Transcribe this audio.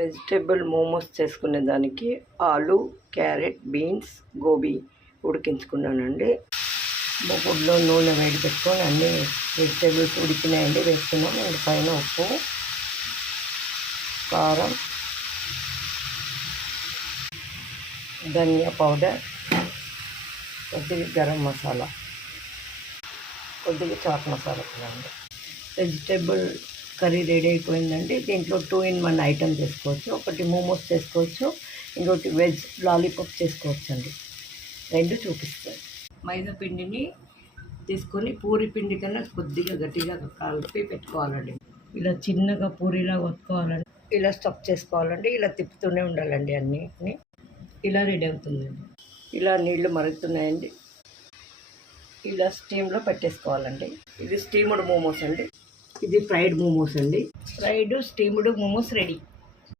Vegetable momos చేసుకునే దానికి ఆలు, క్యారెట్, బీన్స్, గోబీ ఉడికించుకున్నానండి. మూకుడులో నూనె వేడి పెట్టుకొని అన్ని వెజిటేబుల్స్ ఉడికినాయండి, వేసుకున్నాం. అండ్ పైన ఉప్పు, కారం, ధనియా పౌడర్, కొద్దిగా గరం మసాలా, కొద్దిగా చాట్ మసాలా కూడా అండి. వెజిటేబుల్ కర్రీ రెడీ అయిపోయిందండి. దీంట్లో 2 in 1 ఐటమ్ చేసుకోవచ్చు. ఒకటి మోమోస్ చేసుకోవచ్చు, ఇంకోటి వెజ్ లాలీపాప్ చేసుకోవచ్చు అండి. రెండు చూపిస్తాను. మైదా పిండిని తీసుకొని పూరి పిండి కన్నా కొద్దిగా గట్టిగా కలిపి పెట్టుకోవాలండి. ఇలా చిన్నగా పూరిలా ఒత్తుకోవాలండి. ఇలా స్టఫ్ చేసుకోవాలండి. ఇలా తిప్పుతూనే ఉండాలండి. అన్నిటిని ఇలా రెడీ అవుతుందండి. ఇలా నీళ్లు మరుగుతున్నాయండి. ఇలా స్టీమ్లో పెట్టేసుకోవాలండి. ఇది స్టీమ్డ్ మోమోస్ అండి. ఇది ఫ్రైడ్ మోమోస్ అండి. Fried steamed momos ready.